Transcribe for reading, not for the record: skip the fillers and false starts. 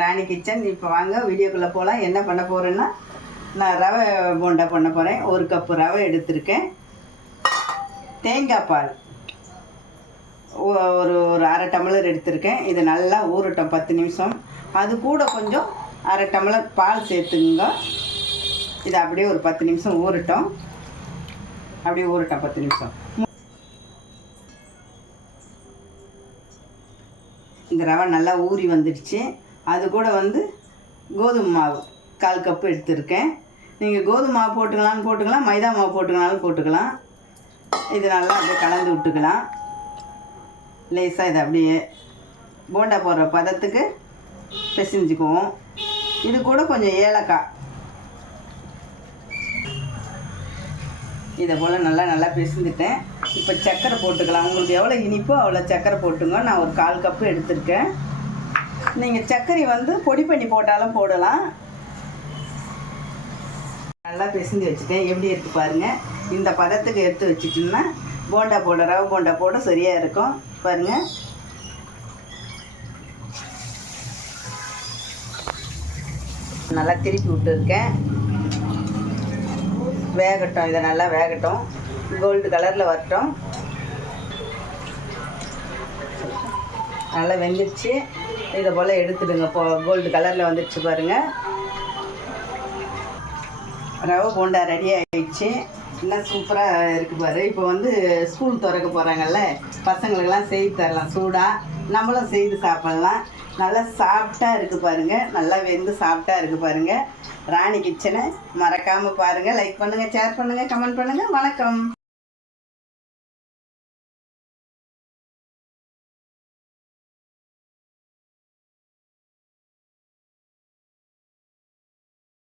ராணி kitchen. இப்போ வாங்க வீடியோக்குள்ளே போகலாம். என்ன பண்ண போகிறேன்னா, நான் ரவை போண்டா பண்ண போகிறேன். 1 கப்பு ரவை எடுத்திருக்கேன். தேங்காய் பால் ஒரு 1/2 டம்ளர் எடுத்திருக்கேன். இது நல்லா ஊறட்டும் 10 நிமிஷம். அது கூட கொஞ்சம் 1/2 டம்ளர் பால் சேர்த்துங்க. இது அப்படியே ஒரு 10 நிமிஷம் ஊறட்டும். அப்படியே ஊறட்டும் 10 நிமிஷம். இந்த ரவை நல்லா ஊறி வந்துடுச்சு. அது கூட கோதுமை மாவு 1/4 கப்பு எடுத்திருக்கேன். நீங்கள் கோதுமை மாவு போட்டுக்கலாம், மைதா மாவு போட்டுக்கலாம். இது நல்லா அப்படியே கலந்து விட்டுக்கலாம். லேசாக இதை அப்படியே போண்டா போடுற பதத்துக்கு பிசைஞ்சுக்குவோம். இது கூட கொஞ்சம் ஏலக்காய் இதை போல் நல்லா பிசைஞ்சிட்டேன். இப்போ சர்க்கரை போட்டுக்கலாம். உங்களுக்கு எவ்வளோ இனிப்போ அவ்வளோ சர்க்கரை போட்டுங்க. நான் ஒரு 1/4 கப்பு எடுத்திருக்கேன். நீங்கள் சர்க்கரை பொடி பண்ணி போட்டாலும் போடலாம். நல்லா பிசைஞ்சு வச்சுட்டேன். எப்படி இருக்குது பாருங்கள். இந்த பதத்துக்கு எடுத்து வச்சுட்டோம்னா ரவை போண்டா போட சரியாக இருக்கும். பாருங்கள், நல்லா திருப்பி விட்டுருக்கேன். வேகட்டும். இதை நல்லா வேகட்டும். கோல்டு கலரில் வரட்டும். நல்லா வெந்துடுச்சு. இதை போல் எடுத்துடுங்க. இப்போ கோல்டு கலரில் வந்துடுச்சு பாருங்கள். ரவை போண்டா ரெடி ஆகிடுச்சு. எல்லாம் சூப்பராக இருக்குது பாரு. இப்போ ஸ்கூல் திறக்க போகிறாங்கல்ல, பசங்களுக்கெல்லாம் செய்து தரலாம் சூடாக. நம்மளும் செய்து சாப்பிட்லாம். நல்லா சாஃப்டாக இருக்குது பாருங்கள். நல்லா வெந்து சாஃப்டாக இருக்குது பாருங்கள். ராணி கிச்சனை மறக்காமல் பாருங்கள். லைக் பண்ணுங்கள், ஷேர் பண்ணுங்கள், கமெண்ட் பண்ணுங்கள். வணக்கம்.